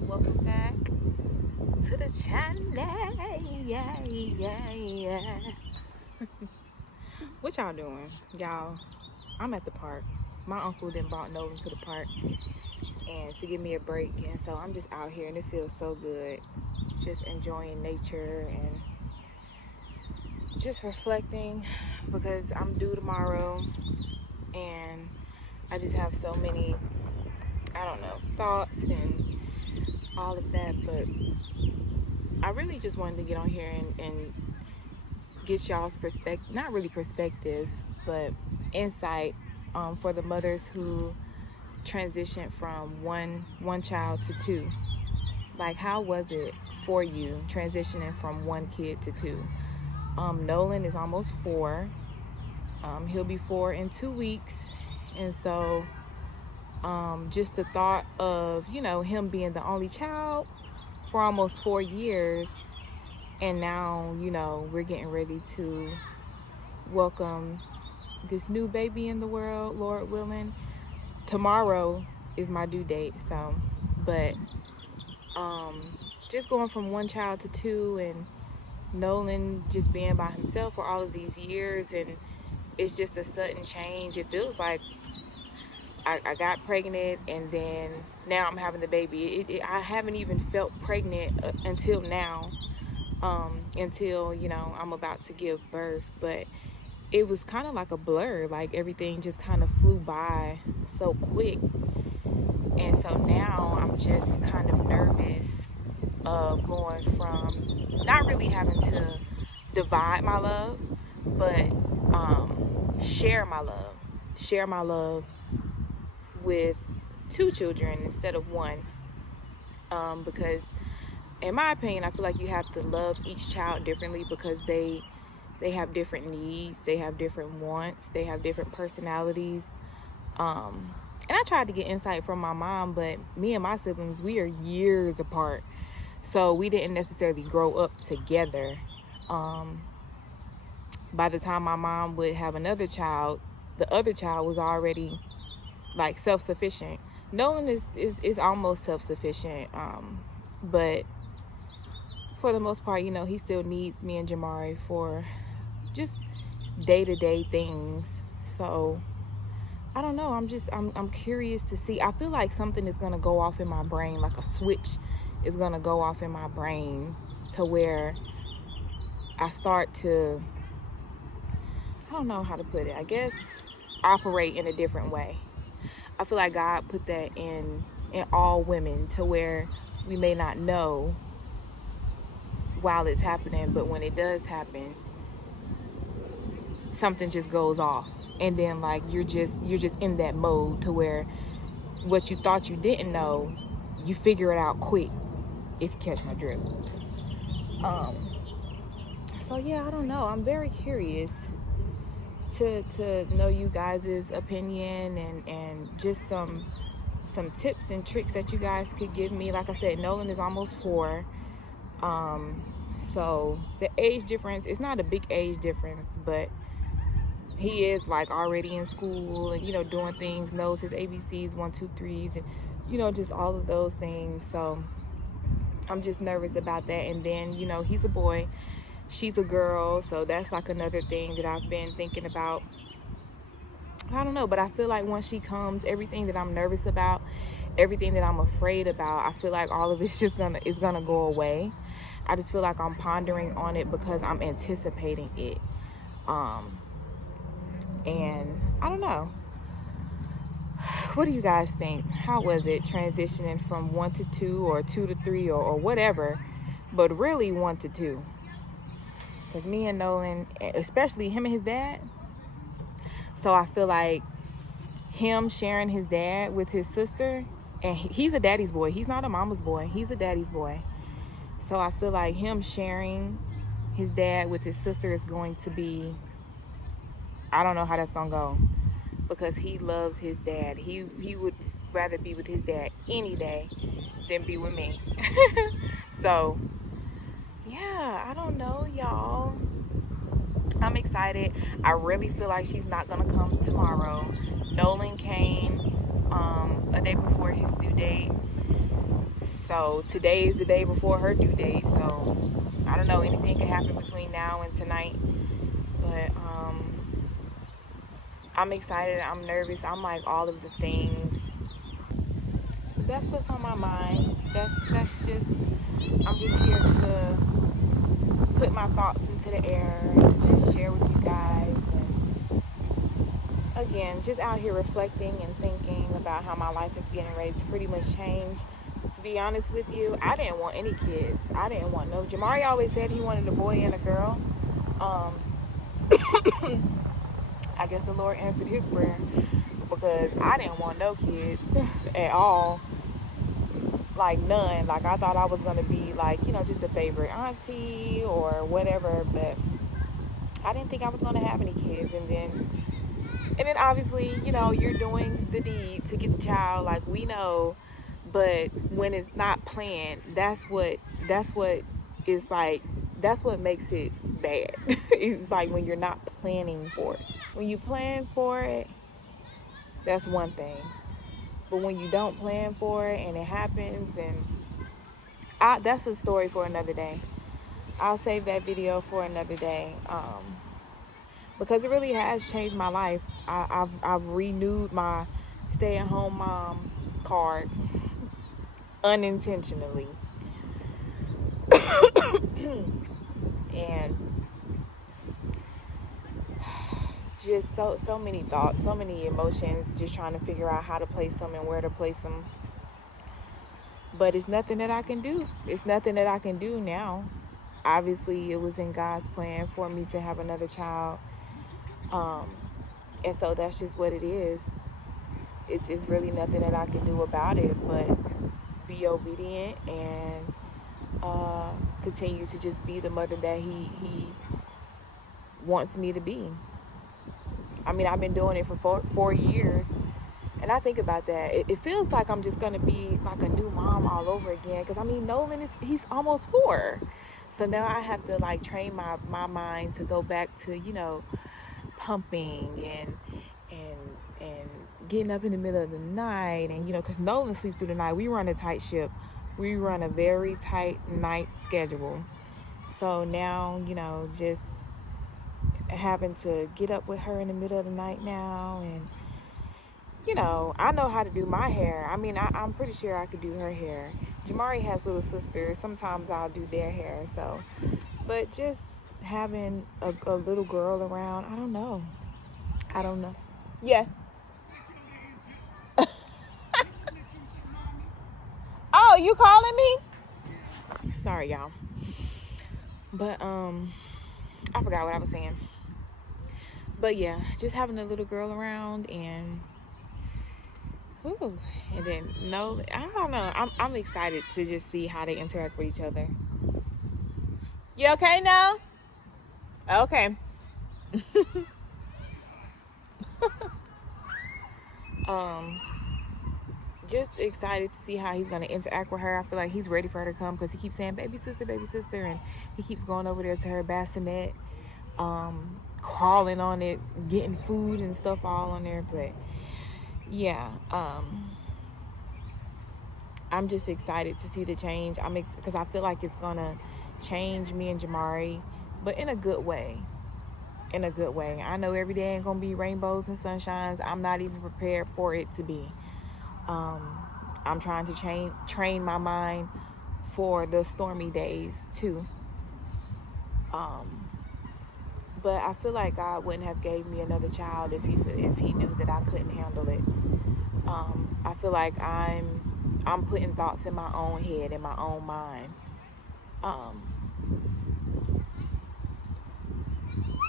Welcome back to the channel. Yeah. What y'all doing? Y'all, I'm at the park. My uncle then brought Nolan to the park and to give me a break, and so I'm just out here and it feels so good. Just enjoying nature and just reflecting because I'm due tomorrow and I just have so many, thoughts and all of that, but I really just wanted to get on here and get y'all's perspective, not really perspective, but insight for the mothers who transitioned from one child to two. Like, how was it for you transitioning from one kid to two? Nolan is almost 4. He'll be 4 in 2 weeks, and so just the thought of him being the only child for almost 4 years, and now we're getting ready to welcome this new baby in the world, Lord willing. Tomorrow is my due date, so but just going from one child to two, and Nolan just being by himself for all of these years, and it's just a sudden change. It feels like I got pregnant and then now I'm having the baby. I haven't even felt pregnant until now, until I'm about to give birth, but it was kind of like a blur. Like, everything just kind of flew by so quick, and so now I'm just kind of nervous of going from not really having to divide my love, but share my love with 2 children instead of 1, because in my opinion I feel like you have to love each child differently because they have different needs, they have different wants, they have different personalities. And I tried to get insight from my mom, but me and my siblings, we are years apart, so we didn't necessarily grow up together. By the time my mom would have another child, the other child was already like self-sufficient. Nolan is almost self-sufficient, but for the most part, he still needs me and Jamari for just day-to-day things. So I don't know. I'm curious to see. I feel like something is gonna go off in my brain, like a switch is gonna go off in my brain, to where I start to, I don't know how to put it, I guess operate in a different way. I feel like God put that in all women, to where we may not know while it's happening, but when it does happen, something just goes off, and then like you're just in that mode to where what you thought you didn't know, you figure it out quick, if you catch my drift. So yeah, I don't know. I'm very curious to know you guys' opinion and just some tips and tricks that you guys could give me. Like I said, Nolan is almost 4. So the age difference, it's not a big age difference, but he is like already in school and doing things, knows his ABCs, 1 2 3s, and just all of those things. So I'm just nervous about that. And then he's a boy, she's a girl, so that's like another thing that I've been thinking about. I don't know, but I feel like once she comes, everything that I'm nervous about, everything that I'm afraid about, I feel like all of it's just gonna go away. I just feel like I'm pondering on it because I'm anticipating it. And I don't know. What do you guys think? How was it transitioning from 1 to 2, or 2 to 3, or whatever, but really 1 to 2? Because me and Nolan, especially him and his dad, so I feel like him sharing his dad with his sister, and he's a daddy's boy. He's not a mama's boy. He's a daddy's boy. So I feel like him sharing his dad with his sister is going to be, I don't know how that's going to go, because he loves his dad. He would rather be with his dad any day than be with me. So yeah, I don't know, y'all. I'm excited. I really feel like she's not gonna come tomorrow. Nolan came a day before his due date, So today is the day before her due date. So I don't know, anything can happen between now and tonight. But I'm excited. I'm nervous. I'm like all of the things. That's what's on my mind. That's just, I'm just here to put my thoughts into the air and just share with you guys. And again, just out here reflecting and thinking about how my life is getting ready to pretty much change. To be honest with you, I didn't want any kids. I didn't want no. Jamari always said he wanted a boy and a girl. I guess the Lord answered his prayer, because I didn't want no kids at all. Like none. Like I thought I was gonna be like, just a favorite auntie or whatever, but I didn't think I was gonna have any kids. And then obviously, you're doing the deed to get the child, like we know, but when it's not planned, that's what is like, that's what makes it bad. It's like when you're not planning for it. When you plan for it, that's one thing. But when you don't plan for it and it happens, and that's a story for another day. I'll save that video for another day, because it really has changed my life. I've renewed my stay-at-home mom card unintentionally. And just so many thoughts, so many emotions, just trying to figure out how to place them and where to place them. But it's nothing that I can do. It's nothing that I can do now. Obviously, it was in God's plan for me to have another child. And so that's just what it is. It's really nothing that I can do about it but be obedient and continue to just be the mother that he wants me to be. I mean, I've been doing it for 4 years. And I think about that. It feels like I'm just going to be like a new mom all over again. Because, I mean, Nolan, he's almost 4. So now I have to, like, train my mind to go back to, pumping and getting up in the middle of the night. And, because Nolan sleeps through the night. We run a tight ship. We run a very tight night schedule. So now, just having to get up with her in the middle of the night now. And I know how to do my hair. I mean, I'm pretty sure I could do her hair. Jamari has little sisters. Sometimes I'll do their hair. So, but just having a little girl around, I don't know. Yeah. Oh, you calling me? Sorry, y'all. But, I forgot what I was saying. But yeah, just having a little girl around and then I don't know. I'm excited to just see how they interact with each other. You okay now? Okay. Just excited to see how he's gonna interact with her. I feel like he's ready for her to come because he keeps saying baby sister, and he keeps going over there to her bassinet, crawling on it, getting food and stuff all on there. But yeah, I'm just excited to see the change. Because I feel like it's gonna change me and Jamari, but in a good way. I know every day ain't gonna be rainbows and sunshines. I'm not even prepared for it to be. I'm trying to train my mind for the stormy days too. But I feel like God wouldn't have gave me another child if he knew that I couldn't handle it. I feel like I'm putting thoughts in my own head, in my own mind.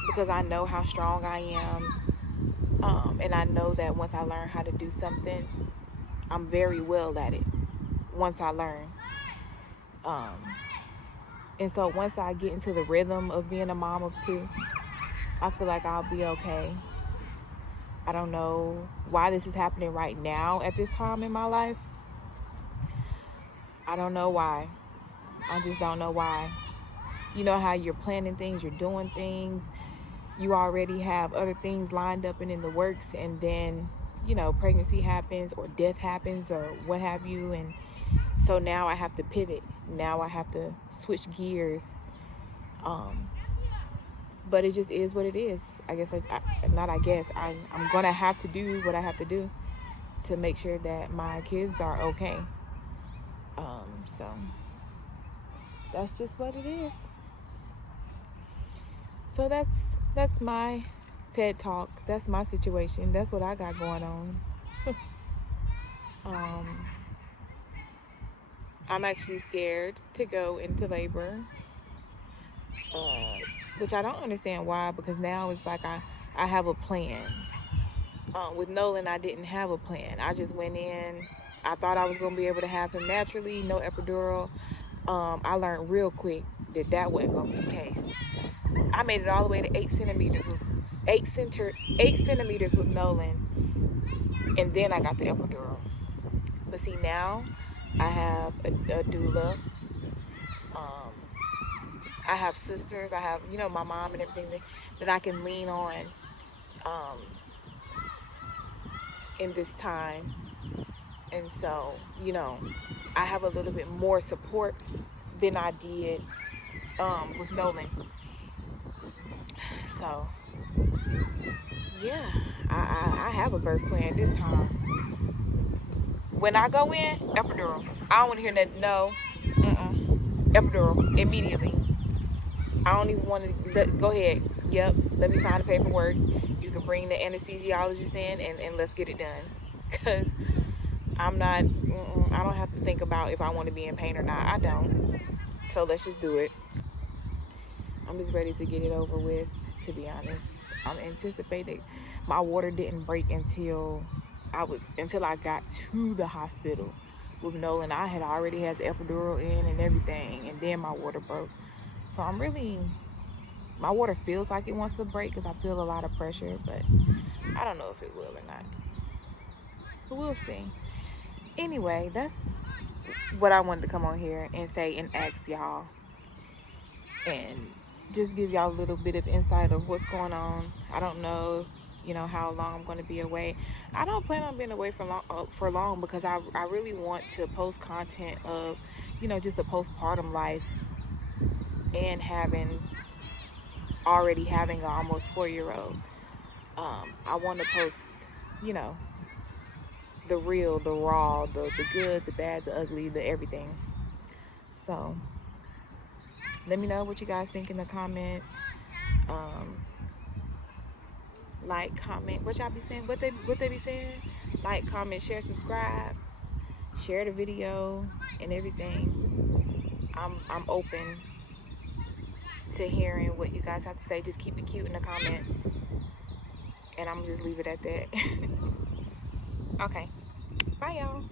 Because I know how strong I am. And I know that once I learn how to do something, I'm very well at it. Once I learn. And so once I get into the rhythm of being a mom of 2, I feel like I'll be okay. I don't know why this is happening right now at this time in my life. I don't know why. I just don't know why. You know how you're planning things, you're doing things, you already have other things lined up and in the works, and then, pregnancy happens or death happens or what have you, and So now I have to pivot. Now I have to switch gears. But it just is what it is. I guess, I'm going to have to do what I have to do to make sure that my kids are okay. So that's just what it is. So that's my TED Talk. That's my situation. That's what I got going on. I'm actually scared to go into labor, which I don't understand why, because now it's like I have a plan. With Nolan, I didn't have a plan. I just went in. I thought I was going to be able to have him naturally, no epidural. I learned real quick that wasn't going to be the case. I made it all the way to 8 centimeters, 8 centimeters with Nolan, and then I got the epidural. But see, now I have a doula. I have sisters. I have, my mom and everything that I can lean on in this time. And so, I have a little bit more support than I did with Nolan. So, yeah, I have a birth plan this time. When I go in, epidural. I don't want to hear that. No, epidural immediately. I don't even want to. Go ahead. Yep, let me sign the paperwork. You can bring the anesthesiologist in and let's get it done. Because I don't have to think about if I want to be in pain or not. I don't. So let's just do it. I'm just ready to get it over with, to be honest. I'm anticipating. My water didn't break until I got to the hospital with Nolan. I had already had the epidural in and everything, and then my water broke. So my water feels like it wants to break because I feel a lot of pressure, but I don't know if it will or not. But we'll see. Anyway, that's what I wanted to come on here and say and ask y'all, and just give y'all a little bit of insight of what's going on. I don't know, how long I'm going to be away. I don't plan on being away for long because I really want to post content of, just the postpartum life, and already having an almost 4-year-old. I want to post, the real, the raw, the good, the bad, the ugly, the everything. So let me know what you guys think in the comments. Like, comment, what y'all be saying, what they be saying. Like, comment, share, subscribe, share the video and everything. I'm open to hearing what you guys have to say. Just keep it cute in the comments, and I'm just leave it at that. Okay, bye y'all.